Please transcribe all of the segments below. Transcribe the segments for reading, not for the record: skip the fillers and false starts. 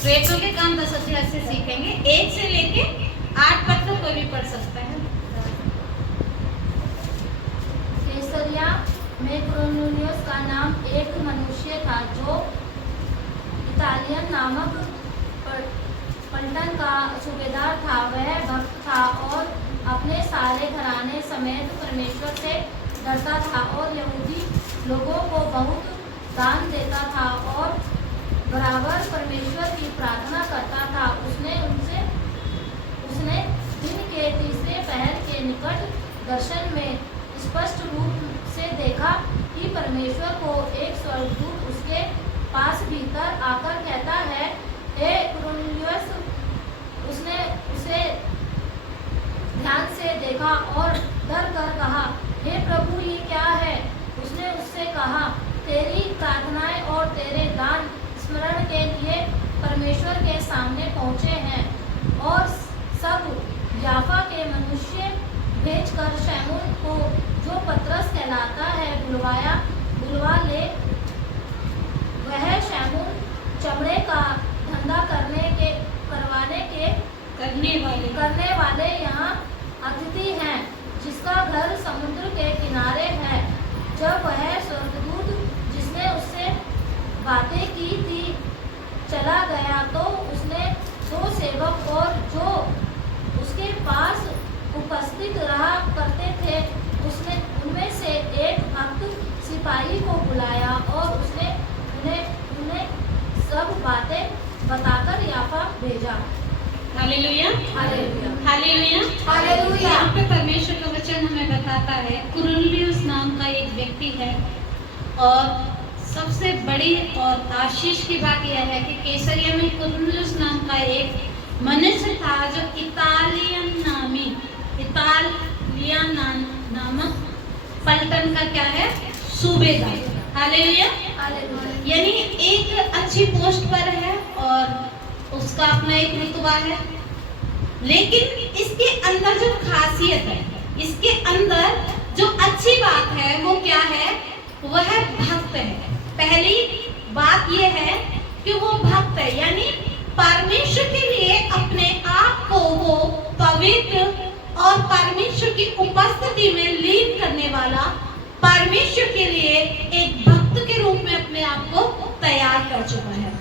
प्रेतों के काम 10 अध्याय से सीखेंगे। 1 से लेके 8 तक तो कोई भी पढ़ सकता है। कैसरिया में कुरनेलियुस का नाम एक मनुष्य था जो इतालियन नामक पलटन का सूबेदार था। वह भक्त था और अपने सारे घराने समेत परमेश्वर से डरता था और यहूदी लोगों को बहुत दान देता था और बराबर परमेश्वर की प्रार्थना करता था। उसने दिन के तीसरे पहर के निकट दर्शन में स्पष्ट रूप से देखा कि परमेश्वर को एक स्वर्गदूत उसके पास भीतर आकर कहता है, हे कुरनेलियुस। उसने उसे ध्यान से देखा और डर कर कहा, हे प्रभु, ये क्या है? उसने उससे कहा, तेरी प्रार्थनाएं और तेरे दान स्मरण के लिए परमेश्वर के सामने पहुँचे हैं। और सब याफा के मनुष्य भेजकर शैमून को, जो पतरस कहलाता है, बुलवा ले। वह शैमून चमड़े का धंधा करने वाले यहाँ अतिथि हैं, जिसका घर समुद्र के किनारे है। जब वह स्वर्गदूत जिसने उससे बातें की थी चला गया तो उसने 2 सेवक और जो उसके पास उपस्थित रहा करते थे उनमें से एक भक्त सिपाही को बुलाया और उसने उन्हें सब बातें बताकर याफा भेजा। Hallelujah, hallelujah, hallelujah, hallelujah. यहाँ पे परमेश्वर का वचन हमें बताता है, कुरनेलियुस नाम का एक व्यक्ति है और सबसे बड़ी और आशीष की बात यह है कि कैसरिया में कुरनेलियुस नाम का एक मनुष्य था जो इतालियन नामक पलटन का क्या है, सूबेदार। Hallelujah, hallelujah. यानी एक अच्छी पोस्ट पर है और उसका अपना एक रुतबा है, लेकिन इसके अंदर जो खासियत है, इसके अंदर जो अच्छी बात है वो क्या है, वह भक्त है। पहली बात यह है कि वो भक्त है, यानी परमेश्वर के लिए अपने आप को वो पवित्र और परमेश्वर की उपस्थिति में लीन करने वाला, परमेश्वर के लिए एक भक्त के रूप में अपने आप को तैयार कर चुका है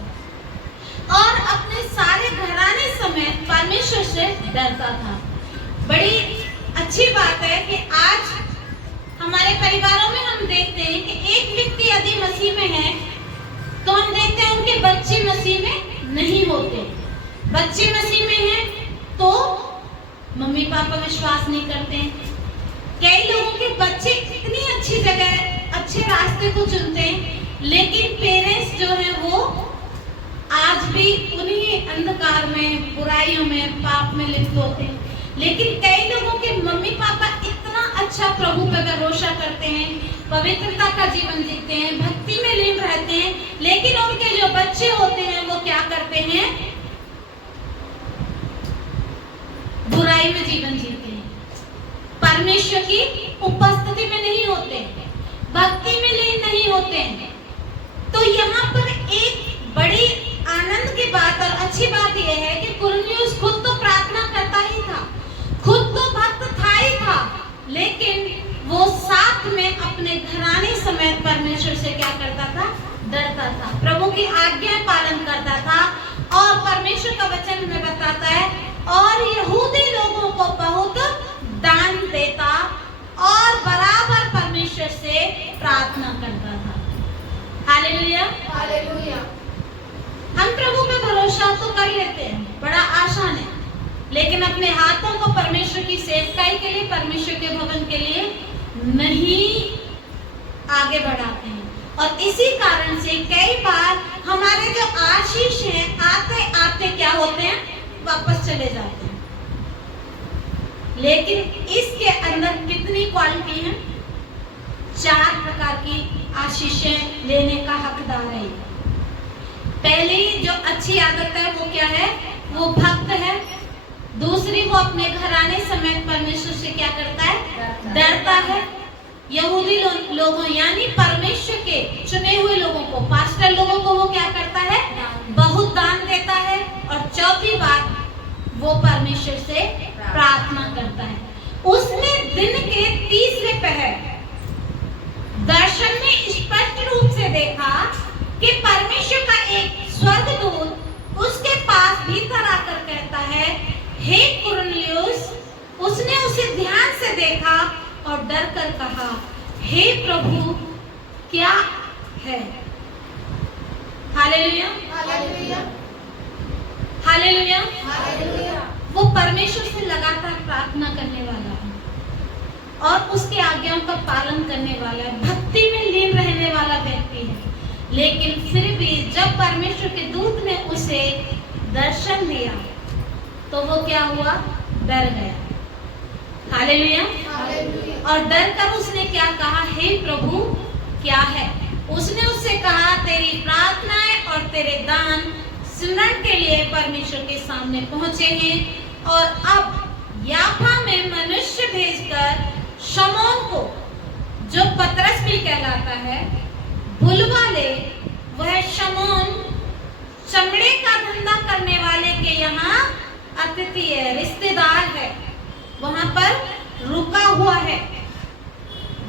और अपने सारे घराने समेत परमेश्वर से डरता था। बड़ी अच्छी बात है कि आज हमारे परिवारों में हम देखते हैं कि एक व्यक्ति यदि मसीह में है तो हम देखते हैं उनके बच्चे मसीह में नहीं होते। बच्चे मसीह में हैं तो मम्मी पापा विश्वास नहीं करते। कई लोगों के बच्चे इतनी अच्छी जगह, अच्छे रास्ते को चुनते हैं, लेकिन पेरेंट्स जो है वो आज भी उन्हीं अंधकार में, बुराइयों में, पाप में लिप्त होते हैं। लेकिन कई लोगों के मम्मी पापा इतना अच्छा प्रभु पे भरोसा करते हैं, पवित्रता का जीवन जीते हैं, भक्ति में लीन रहते हैं, लेकिन उनके जो बच्चे होते हैं वो क्या करते हैं, बुराई में जीवन जीते हैं, परमेश्वर की उपस्थिति में नहीं होते, भक्ति में लीन नहीं होते हैं। तो यहाँ पर एक बड़ी आनंद की बात और अच्छी बात यह है कि कुरनेलियुस खुद तो प्रार्थना करता ही था, खुद तो भक्त था ही था, लेकिन वो साथ में अपने घराने समेत परमेश्वर से क्या करता था, डरता था, प्रभु की आज्ञा पालन करता था। और परमेश्वर का वचन हमें बताता है, और यहूदी लोगों को बहुत दान देता और बराबर परमेश्वर से प्रार्थना करता था। Hallelujah, hallelujah. हम प्रभु पे भरोसा तो कर लेते हैं, बड़ा आसान है, लेकिन अपने हाथों को परमेश्वर की सेवकाई के लिए, परमेश्वर के भवन के लिए नहीं आगे बढ़ाते हैं। और इसी कारण से कई बार हमारे जो आशीष हैं आते आते क्या होते हैं, वापस चले जाते हैं। लेकिन इसके अंदर कितनी क्वालिटी है, 4 प्रकार की आशीषें लेने का हकदार है। पहली जो अच्छी आदत है वो क्या है, वो भक्त है। दूसरी, वो अपने घराने समेत परमेश्वर से क्या करता है, डरता है। यहूदी लोगों यानी परमेश्वर के चुने हुए लोगों को, पास्टर लोगों को वो क्या करता है, बहुत दान देता है और चौथी बात वो परमेश्वर से प्रार्थना करता है। उसने दिन के तीसरे पहर दर्शन में स्पष्ट रूप से देखा कि परमेश्वर का एक स्वर्गदूत उसके पास भीतर आकर कहता है, हे कुरनेलियुस। उसने उसे ध्यान से देखा और डर कर कहा, हे प्रभु क्या है? Hallelujah, hallelujah, hallelujah. हालेलुया। वो परमेश्वर से लगातार प्रार्थना करने वाला है और उसके आज्ञाओं का पालन करने वाला है, भक्ति में लीन रहने वाला व्यक्ति है। लेकिन फिर भी जब परमेश्वर के दूत ने उसे दर्शन दिया तो वो क्या हुआ? डर गया। Hallelujah, hallelujah. और डर कर उसने क्या कहा? हे प्रभु क्या है? उसने उससे कहा, तेरी प्रार्थनाएं और तेरे दान सुनने के लिए परमेश्वर के सामने पहुंचे हैं और अब याफा में मनुष्य भेजकर शमौन को, जो पतरस भी कहलाता है, बुलवा ले। वह शमौन चमड़े का धंधा करने वाले के यहाँ अतिथि है, रिश्तेदार है, वहां पर रुका हुआ है,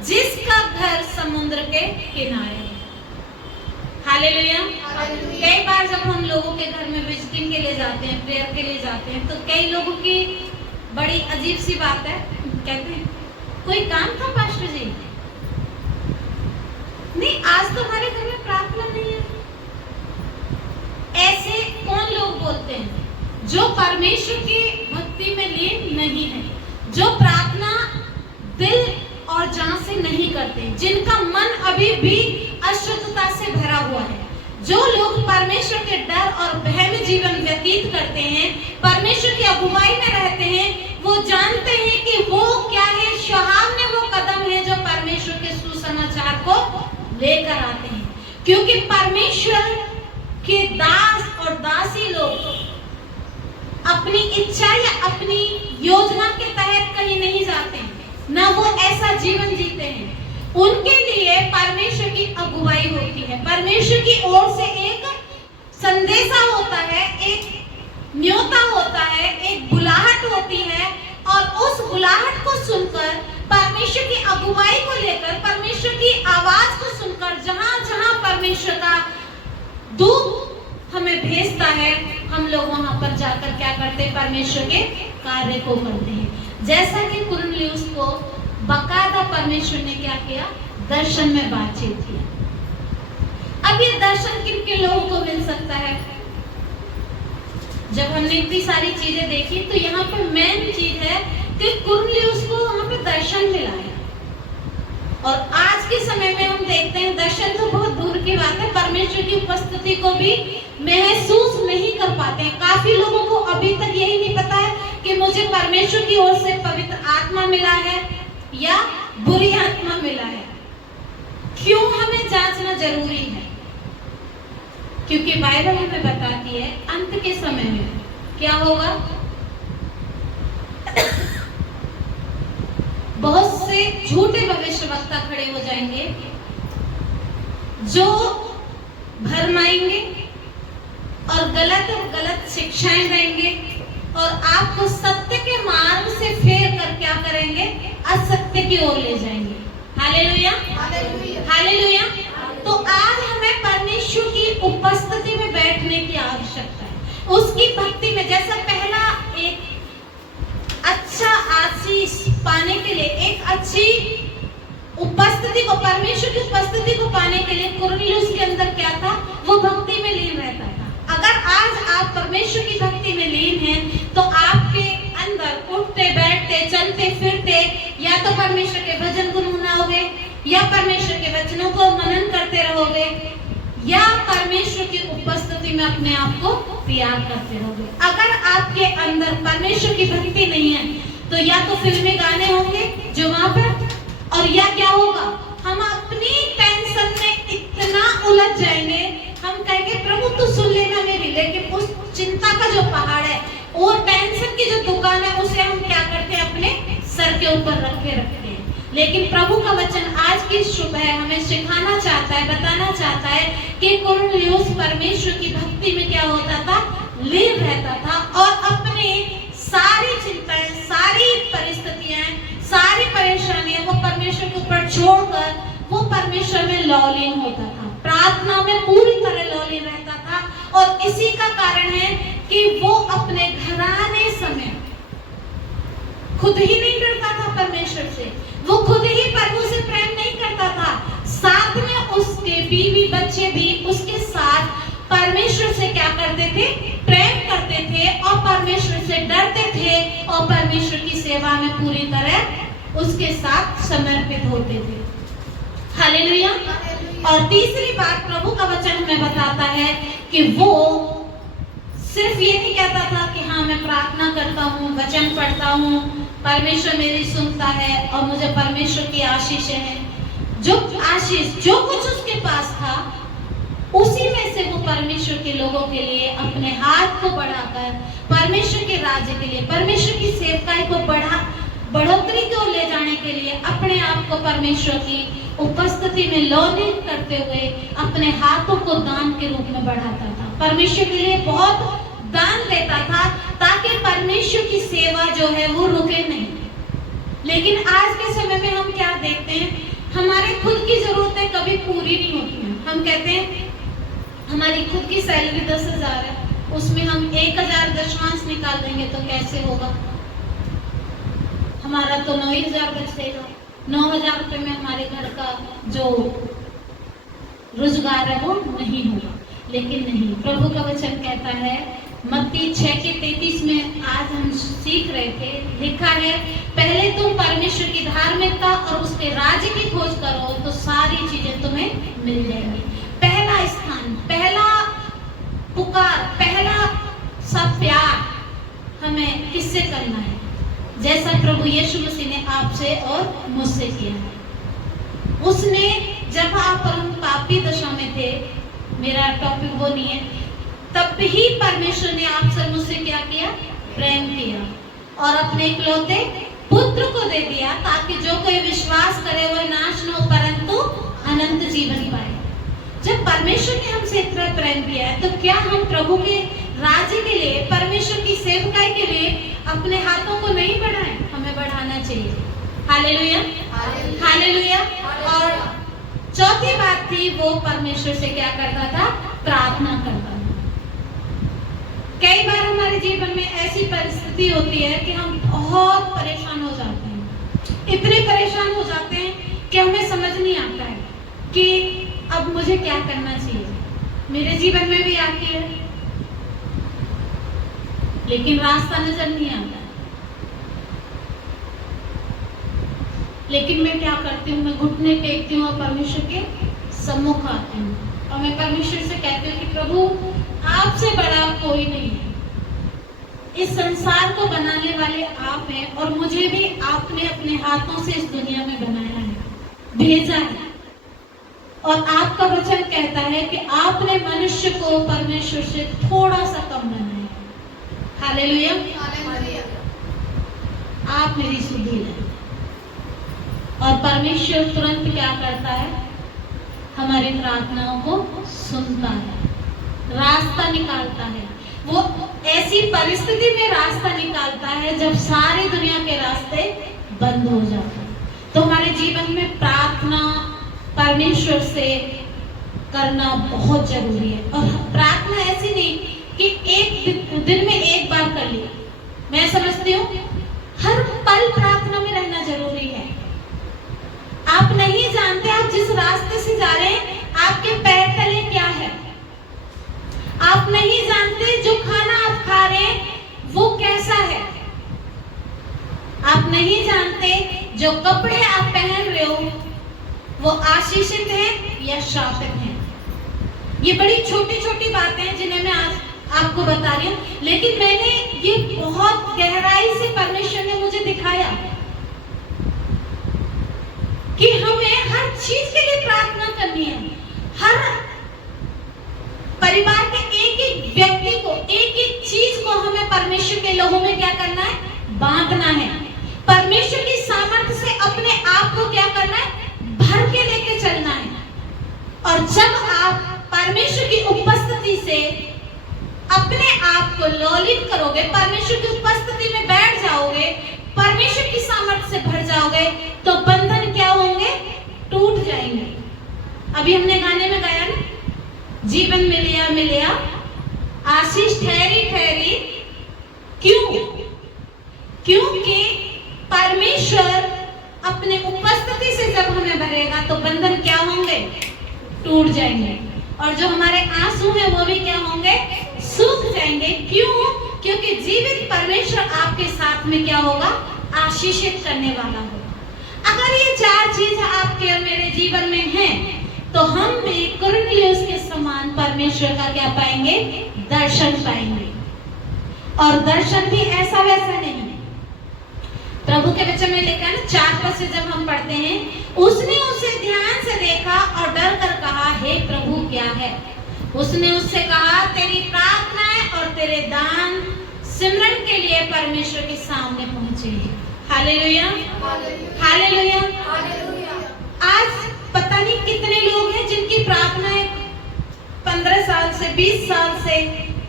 जिसका घर समुद्र के किनारे है। हालेलुया। कई बार जब हम लोगों के घर में विजिटिंग के लिए जाते हैं, प्रेयर के लिए जाते हैं, तो कई लोगों की बड़ी अजीब सी बात है, कहते हैं कोई काम था पास्टर जी? नहीं, आज तो हमारे घर में प्रार्थना नहीं है। ऐसे कौन लोग बोलते हैं? जो परमेश्वर की भक्ति में लीन नहीं है, जो प्रार्थना दिल और जान से नहीं करते, जिनका मन अभी भी अशुद्धता से भरा हुआ है। जो लोग परमेश्वर के डर और भय में जीवन व्यतीत करते हैं, परमेश्वर की अगुवाई में रहते हैं, वो जानते हैं कि वो क्या है, सुहावने वो कदम है जो परमेश्वर के सुसमाचार को लेकर आते हैं। क्योंकि परमेश्वर के दास और दासी लोग अपनी इच्छा या अपनी योजना के तहत कहीं नहीं जाते हैं, ना वो ऐसा जीवन जीते हैं। उनके लिए परमेश्वर की अगुवाई होती है, परमेश्वर की ओर से एक संदेशा होता है, एक न्योता होता है, एक बुलाहट होती है, और उस बुलाहट को सुनकर, परमेश्वर की अगुवाई को लेकर, परमेश्वर की आवाज को सुनकर, जहां जहां परमेश्वर का दूत हमें भेजता है, हम लोग वहां पर जाकर क्या करते हैं? परमेश्वर के कार्य को करते हैं। जैसा कि कुरनेलियुस को बकायदा परमेश्वर ने क्या किया? दर्शन में बातचीत किया। अब ये दर्शन किन किन लोगों को मिल सकता है? जब हमने इतनी सारी चीजें देखी तो यहाँ पे मेन चीज है कि कुरनेलियुस को वहां पे दर्शन मिला है। और आज के समय में हम देखते हैं दर्शन तो बहुत दूर की बात है, परमेश्वर की उपस्थिति को भी महसूस नहीं कर पाते हैं। काफी लोगों को अभी तक यही नहीं पता है कि मुझे परमेश्वर की ओर से पवित्र आत्मा मिला है या बुरी आत्मा मिला है। क्यों हमें जांचना जरूरी है? क्योंकि बाइबल हमें बताती है अंत के समय में क्या होगा? बहुत से झूठे भविष्यवक्ता खड़े हो जाएंगे जो भरमाएंगे और गलत शिक्षाएं देंगे और आपको सत्य के मार्ग से फेर कर क्या करेंगे? असत्य की ओर ले जाएंगे। Hallelujah, hallelujah, hallelujah. तो आज हमें परमेश्वर की उपस्थिति में बैठने की आवश्यकता है, उसकी भक्ति में। जैसा पहला एक अच्छा आशीष पाने के लिए, एक अच्छी उपस्थिति को, परमेश्वर की उपस्थिति को पाने के लिए कुरनेलियुस के अंदर क्या था? वो भक्ति में लीन रहता था। अगर आज आप परमेश्वर की भक्ति में लीन हैं तो आपके अंदर उठते बैठते चलते फिरते या तो परमेश्वर के भजन गुनगुनाओगे, या परमेश्वर के वचनों को मनन करते रहोगे, या परमेश्वर की उपस्थिति में अपने आप को तैयार करते रहोगे। अगर आपके अंदर परमेश्वर की भक्ति नहीं है तो या तो फिल्मी गाने होंगे जो वहां पर, और या क्या होगा? हम अपनी टेंशन में इतना उलझ जाएंगे, हम कहेंगे प्रभु तू सुन लेना मेरी, लेकिन उस चिंता का जो पहाड़ है, वो टेंशन की जो दुकान है, उसे हम क्या करते हैं? अपने सर के ऊपर रखते हैं। लेकिन प्रभु का वचन आज की सुबह हमें सिखाना चाहता है, बताना चाहता है कि कुरनेलियुस परमेश्वर की भक्ति में क्या होता था? लीन रहता था और अपनी सारी चिंताएं, सारी परिस्थितियां, सारी परेशानियां वो परमेश्वर के ऊपर छोड़कर वो परमेश्वर में लौलीन होता था, प्रार्थना में पूरी तरह लौलीन रहता था। और इसी का कारण है कि वो अपने घराने समय खुद ही नहीं डरता था परमेश्वर से, वो खुद ही प्रभु से प्रेम नहीं करता था, साथ में उसके बीवी बच्चे भी उसके साथ परमेश्वर से क्या करते थे, प्रेम करते थे और परमेश्वर से डरते थे और परमेश्वर की सेवा में पूरी तरह उसके साथ समर्पित होते थे। हालेलुया। और तीसरी बात प्रभु का वचन हमें बताता है कि वो सिर्फ ये नहीं कहता था कि हाँ मैं प्रार्थना करता हूँ, वचन पढ़ता हूँ, परमेश्वर मेरी सुनता है और मुझे परमेश्वर की आशीष है। जो आशीष, जो कुछ उसके पास था, उसी में से वो परमेश्वर के लोगों के लिए अपने हाथ को बढ़ाकर परमेश्वर के राज्य के लिए, परमेश्वर की सेवकाई को बढ़ोतरी को ले जाने के लिए अपने आप को परमेश्वर की उपस्थिति में लौलीन करते हुए अपने हाथों को दान के रूप में बढ़ाता था, परमेश्वर के लिए बहुत दान देता था ताकि परमेश्वर की सेवा जो है वो रुके नहीं। लेकिन आज के समय में हम क्या देखते हैं, हमारे खुद की जरूरतें कभी पूरी नहीं होती हैं। हम कहते हैं हमारी खुद की सैलरी 10,000 है, उसमें हम 1,000 दशमांश निकाल देंगे तो कैसे होगा, हमारा तो 9,000 बचेगा, 9,000 रुपए में हमारे घर का जो रोजगार है वो नहीं होगा। लेकिन नहीं, प्रभु का वचन कहता है मत्ती 6:33 में आज हम सीख रहे थे, लिखा है पहले तुम परमेश्वर की धार्मिकता और उसके राज्य की खोज करो तो सारी चीजें तुम्हें मिल जाएंगी। पहला स्थान, पहला पुकार, पहला सब प्यार हमें किससे करना है, जैसा प्रभु यीशु मसीह ने आपसे और मुझसे किया है। उसने जब आप और हम पापी दशा में थे, मेरा टॉपिक वो नहीं है, तब ही परमेश्वर ने आपसे मुझसे क्या किया, प्रेम किया और अपने इकलौते पुत्र को दे दिया ताकि जो कोई विश्वास करे वह नाश न हो परंतु अनंत जीवन पाए। जब परमेश्वर ने हमसे इतना प्रेम किया है तो क्या हम प्रभु के राज्य के लिए, परमेश्वर की सेवकाई के लिए अपने हाथों को नहीं बढ़ाएं? हमें बढ़ाना चाहिए। Hallelujah, hallelujah. और चौथी बात थी, वो परमेश्वर से क्या करता था, प्रार्थना करता था। कई बार हमारे जीवन में ऐसी परिस्थिति होती है कि हम बहुत परेशान हो जाते हैं, इतने परेशान हो जाते हैं कि हमें समझ नहीं आता है कि अब मुझे क्या करना चाहिए। मेरे जीवन में भी आती है लेकिन रास्ता नजर नहीं आता। लेकिन मैं क्या करती हूँ, मैं घुटने टेकती हूँ और परमेश्वर के सम्मुख आती हूँ और मैं परमेश्वर से कहती हूँ कि प्रभु आपसे बड़ा कोई नहीं है, इस संसार को बनाने वाले आप हैं और मुझे भी आपने अपने हाथों से इस दुनिया में बनाया है, भेजा है। और आपका वचन कहता है कि आपने मनुष्य को परमेश्वर से थोड़ा सा कम बनाया है। हालेलुया, आप मेरी सुधि है। और परमेश्वर तुरंत क्या करता है, हमारी प्रार्थनाओं को सुनता है, रास्ता निकालता है। वो ऐसी परिस्थिति में रास्ता निकालता है जब सारी दुनिया के रास्ते बंद हो जाते हैं। तो हमारे जीवन में प्रार्थना परमेश्वर से करना बहुत जरूरी है। और प्रार्थना ऐसी नहीं कि एक दिन में एक बार कर ली, मैं समझती हूँ हर पल प्रार्थना में रहना जरूरी है। आप नहीं जानते आप जिस रास्ते से जा रहे हैं आपके पैर तले क्या है, आप नहीं जानते जो खाना आप खा रहे हैं वो कैसा है, आप नहीं जानते जो कपड़े आप पहन रहे हो वो आशीषित है या शापित है। ये बड़ी छोटी छोटी बातें हैं जिन्हें मैं आज आपको बता रही हूँ, लेकिन मैंने ये बहुत गहराई से परमेश्वर ने मुझे दिखाया कि हमें हर चीज के लिए प्रार्थना करनी है। हर परिवार के एक एक व्यक्ति को, एक एक चीज को हमें परमेश्वर के लोगों में क्या करना है, बांधना है। परमेश्वर की सामर्थ्य से अपने आप को क्या करना है, भर के लेके चलना है। और जब आप परमेश्वर की उपस्थिति से अपने आप को लौलीन करोगे, परमेश्वर की उपस्थिति में बैठ जाओगे, परमेश्वर की सामर्थ्य से भर जाओगे, तो बंधन क्या होंगे? टूट जाएंगे। अभी हमने गाने में गाया ना, जीवन मिलिया मिलिया आशीष ठहरी ठहरी। क्यों? क्योंकि परमेश्वर अपने उपस्थिति से जब हमें भरेगा तो बंधन क्या होंगे? टूट जाएंगे। और जो हमारे आंसू हैं वो भी क्या होंगे? सूख जाएंगे। क्यों? क्योंकि जीवित परमेश्वर आपके साथ में क्या होगा? आशीषित करने वाला होगा। अगर ये चार चीज आपके और मेरे जीवन में हैं, तो हम भी कुरनेलियुस के समान परमेश्वर का क्या पाएंगे? दर्शन पाएंगे। और दर्शन भी ऐसा वैसा नहीं। प्रभु के वचन में लिखा है ना, 4 पद से जब हम पढ़ते हैं, उसने उसे ध्यान से देखा और डर कर कहा, हे प्रभु क्या है? उसने उससे कहा, तेरी प्रार्थनाएं और तेरे दान सिमरन के लिए परमेश्वर के सामने पहुंचे हैं। Hallelujah, hallelujah. आज पता नहीं कितने लोग हैं जिनकी प्रार्थनाएं 15 साल से, 20 साल से,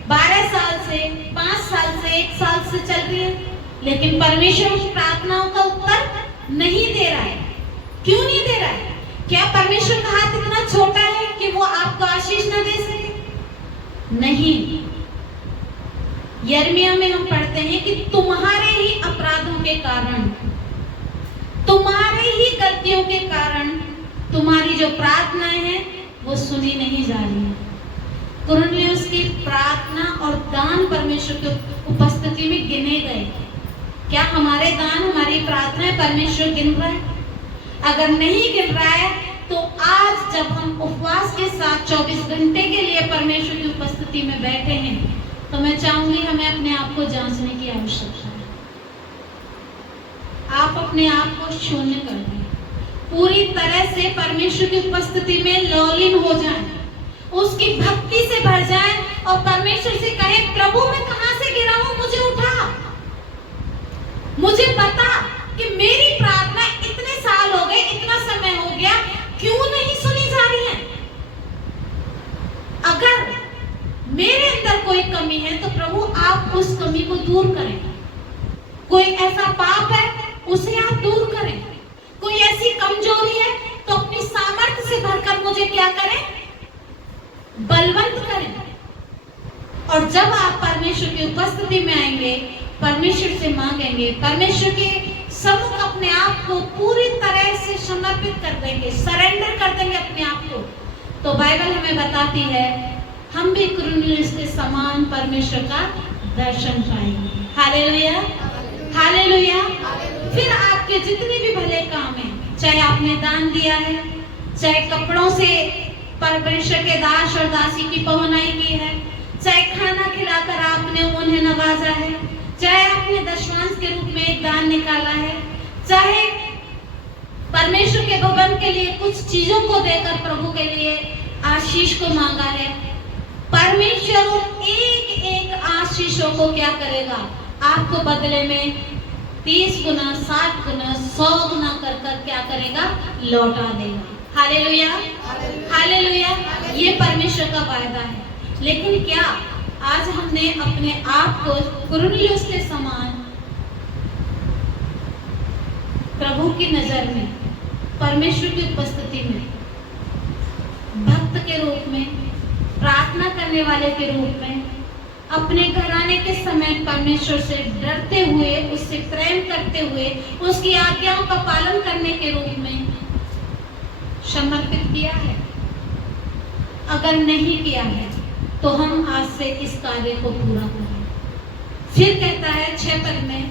12 साल से, 5 साल से, 1 साल से चल रही है, लेकिन परमेश्वर उस प्रार्थनाओं का उत्तर नहीं दे रहा है। क्यों नहीं दे रहा है? क्या परमेश्वर का हाथ इतना छोटा है कि वो आपको आशीष न दे सके? नहीं। यिर्मयाह में हम पढ़ते हैं कि तुम्हारे ही अपराधों के कारण, तुम्हारे ही गलतियों के कारण तुम्हारी जो प्रार्थनाएं हैं वो सुनी नहीं जा रही है। कुरनेलियुस की प्रार्थना और दान परमेश्वर की उपस्थिति में गिने गए। क्या हमारे दान, हमारी प्रार्थनाएं परमेश्वर गिन रहा है? अगर नहीं गिन रहा है तो आज जब हम उपवास के साथ 24 घंटे के लिए परमेश्वर की उपस्थिति में बैठे हैं, तो मैं चाहूंगी हमें अपने आप को जांचने की आवश्यकता है। आप अपने आप को शून्य कर दें, पूरी तरह से परमेश्वर की उपस्थिति में लौलीन हो जाएं, उसकी भक्ति से भर जाएं और परमेश्वर से कहें, प्रभु मैं कहां से गिरा हूं, मुझे उठा। मुझे पता कि मेरी प्रार्थना इतने साल हो गए, इतना समय हो गया, क्यों नहीं सुनी जा रही है? अगर मेरे अंदर कोई कमी है तो प्रभु आप उस कमी को दूर करें। कोई ऐसा पाप है उसे आप दूर करें। कोई ऐसी कमजोरी है तो अपनी सामर्थ्य से भरकर मुझे क्या करें? बलवंत करें। और जब आप परमेश्वर की उपस्थिति में आएंगे, परमेश्वर से मांगेंगे, परमेश्वर के सम्मुख अपने आप को पूरी तरह से समर्पित कर देंगे, सरेंडर कर देंगे अपने आप को, तो बाइबल हमें बताती है हम भी कुरनेलियुस के समान परमेश्वर का दर्शन पाएंगे। Hallelujah, hallelujah. फिर आपके जितने भी भले काम हैं, चाहे आपने दान दिया है, चाहे कपड़ों से परमेश्वर के दास और दासी की पहुनाई की है, चाहे खाना खिलाकर आपने उन्हें नवाजा है, चाहे आपने दशमांश के रूप में एक दान निकाला है, चाहे परमेश्वर के भवन के लिए कुछ चीजों को देकर प्रभु के लिए आशीष को मांगा है, परमेश्वर उन एक एक आशीषों को क्या करेगा? आपको बदले में 30 गुना, 60 गुना, 100 गुना कर कर क्या करेगा? लौटा देगा। Hallelujah, hallelujah. ये परमेश्वर का वायदा है। लेकिन क्या आज हमने अपने आप को कुरनेलियुस के समान प्रभु की नजर में, परमेश्वर की उपस्थिति में भक्त के रूप में, प्रार्थना करने वाले के रूप में, अपने घराने के समय परमेश्वर से डरते हुए, उससे प्रेम करते हुए, उसकी आज्ञाओं का पालन करने के रूप में समर्पित किया है? अगर नहीं किया है तो हम आज से इस कार्य को पूरा करें। फिर कहता है 6 पद में,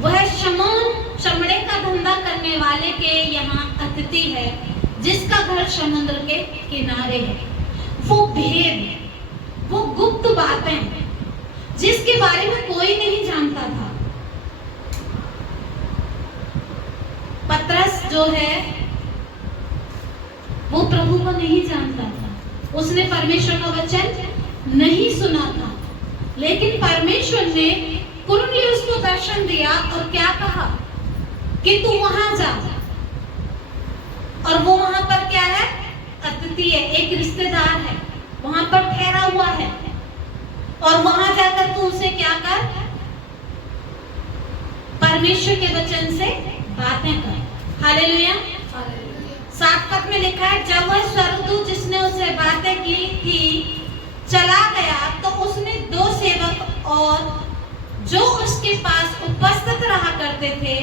वह शमौन चमड़े का धंधा करने वाले के यहाँ अतिथि है, जिसका घर समुद्र के किनारे है। वो भेद, वो गुप्त बातें जिसके बारे में कोई नहीं जानता था। पतरस जो है वो प्रभु को नहीं जानता था, उसने परमेश्वर का वचन नहीं सुना था, लेकिन परमेश्वर ने कुरनेलियुस को दर्शन दिया और क्या कहा कि तू वहां जा। और वो वहां पर क्या है? अतिथि है, एक रिश्तेदार है, वहां पर ठहरा हुआ है। और वहां जाकर तू उसे क्या कर, परमेश्वर के वचन से बातें कर। हालेलुया। 7 पद में लिखा है, जब वह स्वर्गदूत जिसने उससे बातें की थी चला गया तो उसने 2 सेवक और जो उसके पास उपस्थित रहा करते थे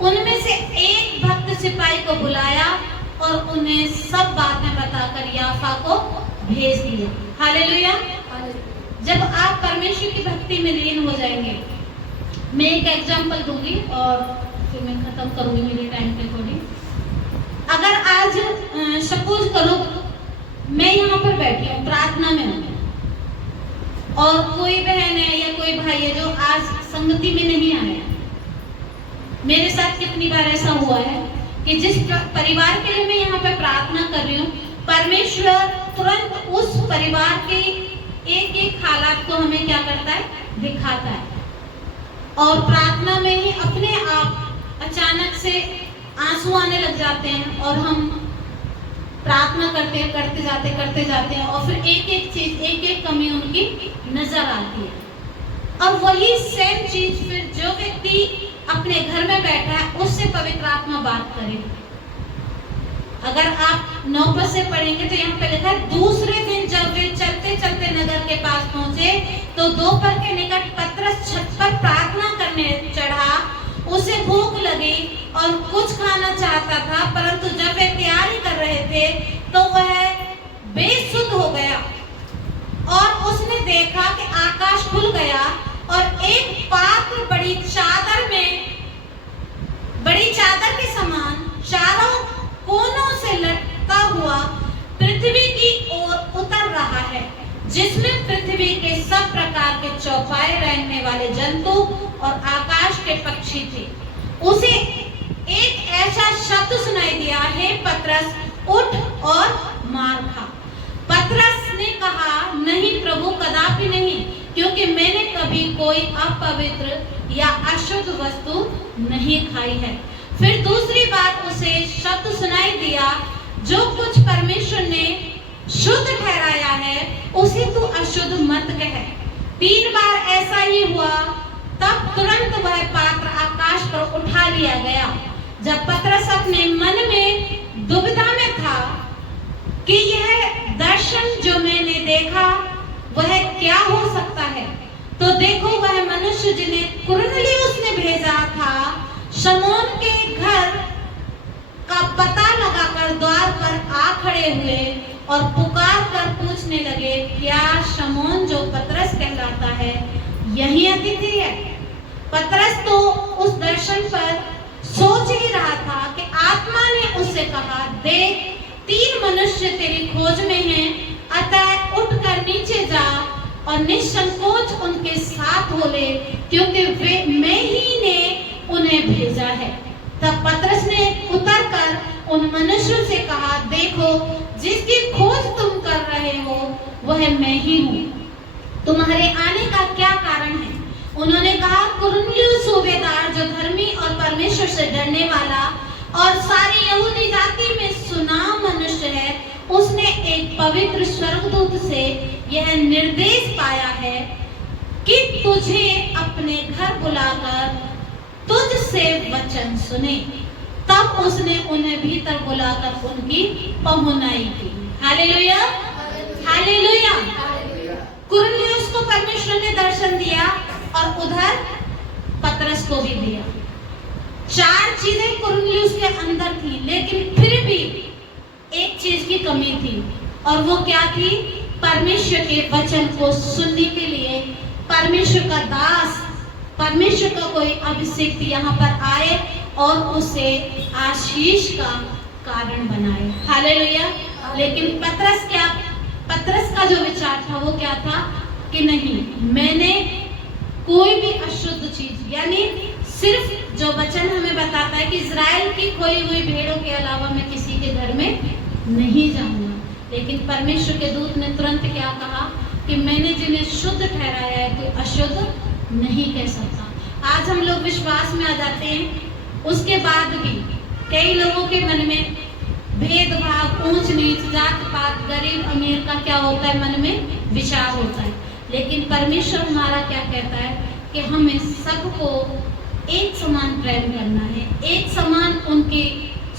उनमें से एक भक्त सिपाही को बुलाया और उन्हें सब बातें बताकर याफा को भेज दिया। हालेलुया। जब आप परमेश्वर की भक्ति में लीन हो जाएंगे, मैं एक एग्जांपल दूंगी और फिर मैं खत्म करूंगी मेरे टाइम के अकॉर्डिंग। अगर आज सपोज करो मैं यहाँ पर बैठी हूँ, प्रार्थना में हूँ, और कोई बहन है या कोई भाई है जो आज संगति में नहीं आया। मेरे साथ कितनी बार ऐसा हुआ है कि जिस परिवार के लिए मैं यहाँ पे प्रार्थना कर रही हूँ, परमेश्वर तुरंत उस परिवार के एक एक हालात को हमें क्या करता है, दिखाता है। और प्रार्थना में ही अपने आप अचानक से आंसू आने लग जाते हैं और हम प्रार्थना करते जाते हैं और फिर एक एक चीज, एक एक कमी उनकी नजर आती है। और वही सेम चीज फिर जो व्यक्ति अपने घर में बैठा है उससे पवित्र आत्मा बात करे। अगर आप 9 पद से पढ़ेंगे तो यहाँ पे लिखा है, दूसरे दिन जब वे चलते चलते नगर के पास पहुंचे तो दोपहर के निकट पतरस छत पर प्रार्थना करने चढ़ा। उसे भूख लगी और कुछ खाना चाहता था, परंतु जब वे तैयारी कर रहे थे तो वह बेसुध हो गया और उसने देखा कि आकाश खुल गया और एक पात्र बड़ी चादर के समान चारों कोनों से लटका हुआ पृथ्वी की ओर उतर रहा है, जिसमें पृथ्वी के सब प्रकार के चौपाए रहने वाले जंतु और आकाश के पक्षी थे। उसे एक ऐसा शब्द सुनाई दिया, हे पतरस उठ और मार खा। पतरस ने कहा, नहीं प्रभु, कदापि नहीं, क्योंकि मैंने कभी कोई अपवित्र या अशुद्ध वस्तु नहीं खाई है। फिर दूसरी बार उसे शब्द सुनाई दिया, जो कुछ परमेश्वर ने शुद्ध ठहराया है उसे तू अशुद्ध मत कह। 3 बार ऐसा ही हुआ, तब तुरंत वह पात्र आकाश पर उठा लिया गया। जब पतरस अपने मन में दुविधा में था कि यह दर्शन जो मैंने देखा वह क्या हो सकता है, तो देखो वह मनुष्य जिन्हें कुरनेलियुस ने भेजा था शमौन के घर का पता लगाकर द्वार पर आ खड़े हुए और पुकार कर पूछने लगे, क्या शमौन जो पतरस कहलाता है यही अतिथि है? पतरस तो उस दर्शन पर सोच ही रहा था कि आत्मा ने उससे कहा, देख 3 मनुष्य तेरी खोज में हैं, अतः उठकर नीचे जा और निसंकोच उनके साथ हो ले, क्योंकि वे मैं ही ने उन्हें भेजा है। तब पतरस ने उतरकर उन मनुष्यों से कहा, देखो जिसकी खोज तुम कर रहे हो वह मैं ही हूँ, तुम्हारे आने का क्या कारण है? उन्होंने कहा, कुरनेलियुस सूबेदार जो धर्मी और परमेश्वर से डरने वाला और सारी यहूदी जाति में सुनाम मनुष्य है, उसने एक पवित्र स्वर्गदूत से यह निर्देश पाया है कि तुझे अपने घर बुलाकर तुझसे वचन सुने। तब उसने उन्हें भीतर बुलाकर उनकी पहुनाई की। Hallelujah, hallelujah. कुरनेलियुस को परमेश्वर ने दर्शन दिया और उधर पतरस को भी दिया। 4 चीजें कुरनेलियुस के अंदर थी, लेकिन फिर भी एक चीज की कमी थी, और वो क्या थी? परमेश्वर के वचन को सुनने के लिए परमेश्वर का दास, परमेश्वर का कोई अभिषिक्त यहाँ पर आए और उसे आशीष का कारण बनाए। हालेलुया। लेकिन पतरस का जो विचार था वो क्या था कि नहीं, मैंने कोई भी अशुद्ध चीज, यानी सिर्फ जो वचन हमें बताता है कि इजराइल की खोई हुई भेड़ों के अलावा मैं किसी के घर में नहीं जाऊंगा। लेकिन परमेश्वर के दूत ने तुरंत क्या कहा कि मैंने जिन्हें शुद्ध ठहराया है कोई अशुद्ध नहीं कह सकता। आज हम लोग विश्वास में आ जाते हैं, उसके बाद भी कई लोगों के मन में भेदभाव, ऊंच नीच, जात पात, गरीब अमीर का क्या होता है, मन में विचार होता है। लेकिन परमेश्वर हमारा क्या कहता है कि हमें सबको एक समान प्रेम करना है, एक समान उनकी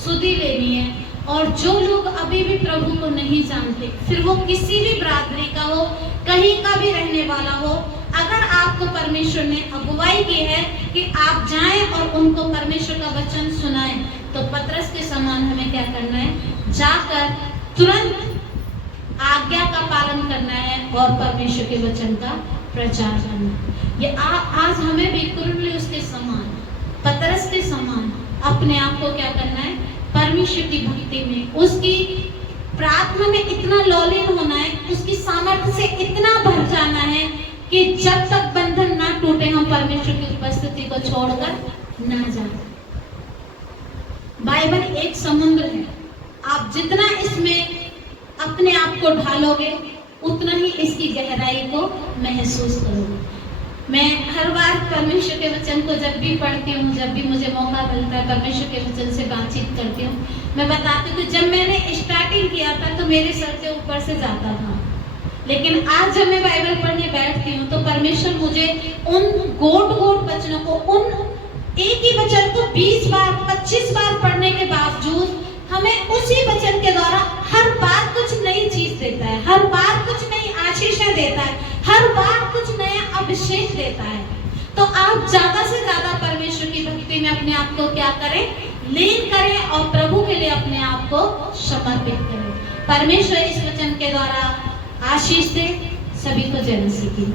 सुधि लेनी है। और जो लोग अभी भी प्रभु को नहीं जानते, फिर वो किसी भी बरादरी का हो, कहीं का भी रहने वाला हो, अगर आपको परमेश्वर ने अगुवाई की है कि आप जाएं और उनको परमेश्वर का वचन सुनाएं, तो पतरस के समान हमें क्या करना है? जाकर तुरंत आज्ञा का पालन करना है और परमेश्वर के वचन का प्रचार करना। ये आज हमें भी कुरनेलियुस के समान, पतरस के समान अपने आप को क्या करना है? परमेश्वर की भक्ति में, उसकी प्रार्थना में इतना लौलीन होना है, उसकी सामर्थ्य से इतना भर जाना है कि जब तक बंधन ना टूटे हम परमेश्वर की उपस्थिति को छोड़कर ना जाए। बाइबल एक समुद्र है, आप जितना इसमें अपने आप को ढालोगे उतना ही इसकी गहराई को महसूस करोगे। मैं हर बार परमेश्वर के वचन को जब भी पढ़ती हूँ, जब भी मुझे मौका मिलता है परमेश्वर के वचन से बातचीत करती हूँ, मैं बताती हूँ कि जब मैंने स्टार्टिंग किया था तो मेरे सर के ऊपर से जाता था, लेकिन आज जब मैं बाइबल पढ़ने बैठती हूँ तो परमेश्वर मुझे उन गोट वचनों को, उन एक ही वचन को 20 बार 25 बार पढ़ने के बावजूद हमें उसी वचन के द्वारा हर बार कुछ नई चीज देता है, हर बार कुछ नई आशीषें देता है, हर बार कुछ नया अभिषेक देता है। तो आप ज्यादा से ज्यादा परमेश्वर की भक्ति में अपने आप को क्या करें? लीन करें और प्रभु के लिए अपने आप को समर्पित करें। परमेश्वर इस वचन के द्वारा आशीष दे। सभी को जय मसीह की।